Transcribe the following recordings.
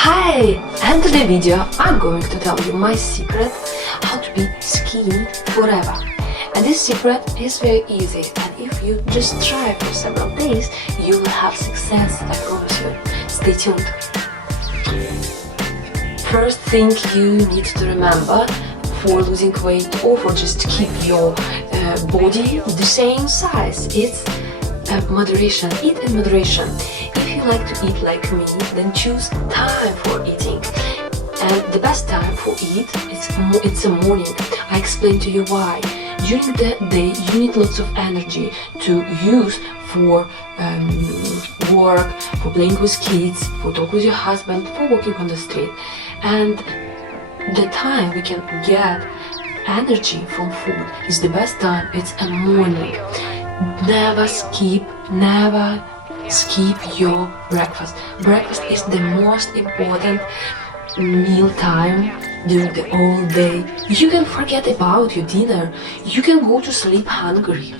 Hi! And today video I'm going to tell you my secret how to be skinny forever. And this secret is very easy, and if you just try for several days you will have success, I promise you. Stay tuned. First thing you need to remember for losing weight or for just keep your body the same size, it's moderation. Eat in moderation. If you like to eat like me, then choose time for eating. And the best time for eat it's the morning. I explain to you why. During the day you need lots of energy to use for work, for playing with kids, for talking with your husband, for walking on the street. And the time we can get energy from food is the best time. It's a morning. Never skip your breakfast. Breakfast is the most important meal time during the whole day. You can forget about your dinner. You can go to sleep hungry.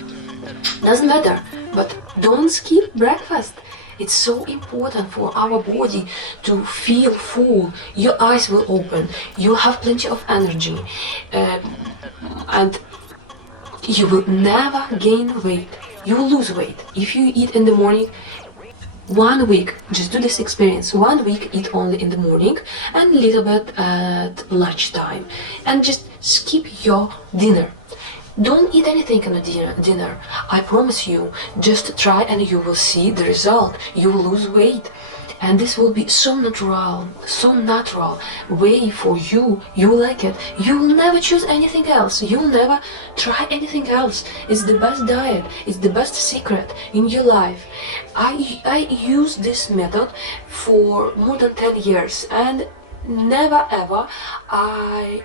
Doesn't matter, but don't skip breakfast. It's so important for our body to feel full. Your eyes will open. You'll have plenty of energy, and you will never gain weight. You will lose weight if you eat in the morning. 1 week, just do this experience. 1 week eat only in the morning and a little bit at lunchtime, and just skip your dinner. Don't eat anything in the dinner. I promise you, just try and you will see the result. You will lose weight. And this will be so natural way for you. You will like it. You will never choose anything else. You will never try anything else. It's the best diet. It's the best secret in your life. I use this method for more than 10 years and never ever I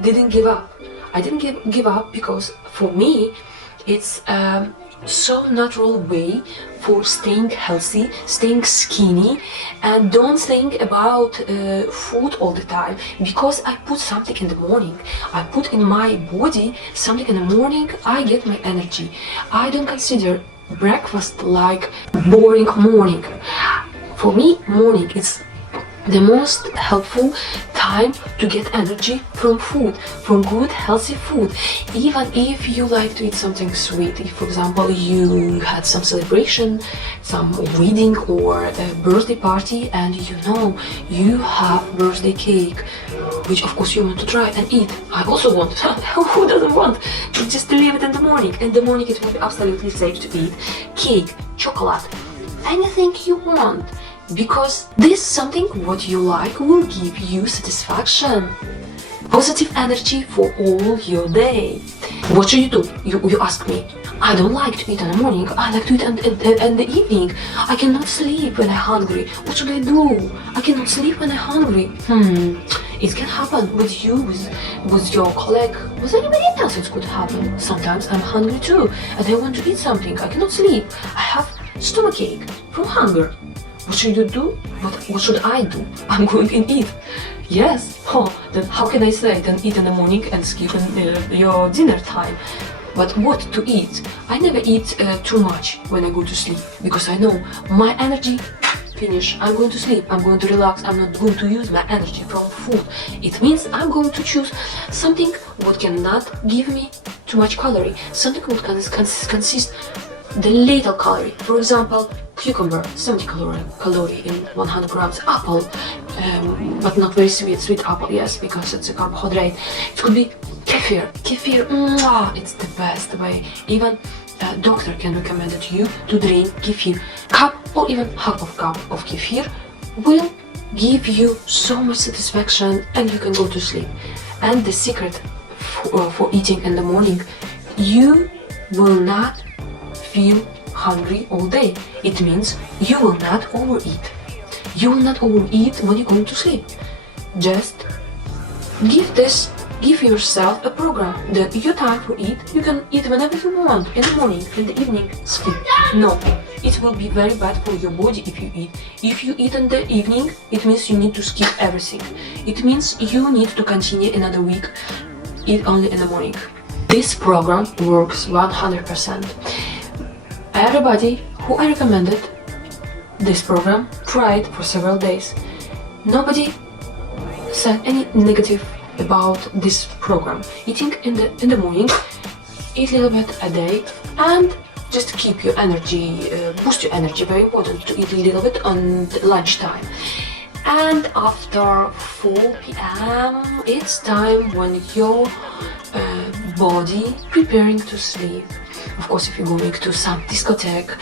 didn't give up. I didn't give up because for me it's so natural way for staying healthy, staying skinny, and don't think about food all the time, because I put something in the morning. I put in my body something in the morning. I get my energy. I don't consider breakfast like boring morning. For me, morning is the most helpful time to get energy from food, from good healthy food. Even if you like to eat something sweet, if for example you had some celebration, some wedding or a birthday party, and you have birthday cake, which of course you want to try and eat. I also want. Who doesn't want? Just to leave it in the morning. In the morning it will be absolutely safe to eat cake, chocolate, anything you want. Because this something what you like will give you satisfaction, positive energy for all your day. What should you do? You ask me. I don't like to eat in the morning. I like to eat in the evening. I cannot sleep when I'm hungry. What should I do? I cannot sleep when I'm hungry. It can happen with you, with your colleague, with anybody else. It could happen. Sometimes I'm hungry too, and I want to eat something. I cannot sleep. I have stomachache from hunger. What should you do? What should I do? I'm going and eat. Yes. Then how can I say then eat in the morning and skip your dinner time? But what to eat? I never eat too much when I go to sleep, because I know my energy finish. I'm going to sleep. I'm going to relax. I'm not going to use my energy from food. It means I'm going to choose something what cannot give me too much calorie. Something what consist the little calorie. For example, cucumber, 70 calorie in 100 grams. Apple, but not very sweet apple, yes, because it's a carbohydrate. It could be kefir. It's the best way. Even a doctor can recommend it to you to drink kefir. Cup or even half of cup of kefir will give you so much satisfaction, and you can go to sleep. And the secret for eating in the morning, you will not feel hungry all day. It means you will not overeat. You will not overeat when you're going to sleep. Just give yourself a program that your time for eat, you can eat whenever you want, in the morning, in the evening, skip. No, it will be very bad for your body if you eat. If you eat in the evening, it means you need to skip everything. It means you need to continue another week, eat only in the morning. This program works 100%. Everybody who I recommended this program, try it for several days. Nobody said any negative about this program. Eating in the morning, eat a little bit a day, and just keep your energy, boost your energy. Very important to eat a little bit on lunchtime. And after 4 p.m. it's time when your body preparing to sleep. Of course, if you're going to some discotheque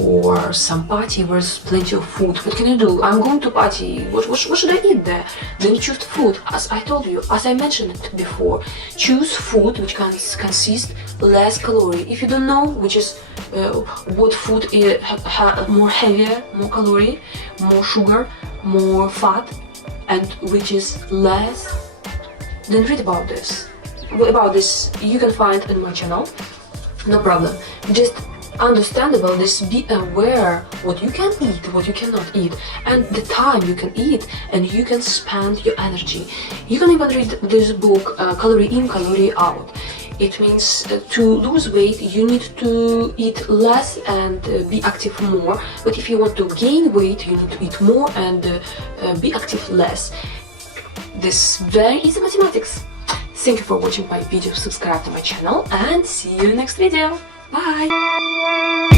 or some party where there's plenty of food, what can you do? I'm going to party, what should I eat there? Then you choose food, as I told you, as I mentioned it before. Choose food which can consist less calorie. If you don't know which is what food is more heavier, more calorie, more sugar, more fat, and which is less, then read about this. About this you can find on my channel. No problem. Just understandable this, be aware what you can eat, what you cannot eat, and the time you can eat, and you can spend your energy. You can even read this book, Calorie In, Calorie Out. It means to lose weight you need to eat less and be active more, but if you want to gain weight you need to eat more and be active less. This very easy mathematics. Thank you for watching my video, subscribe to my channel, and see you in the next video. Bye!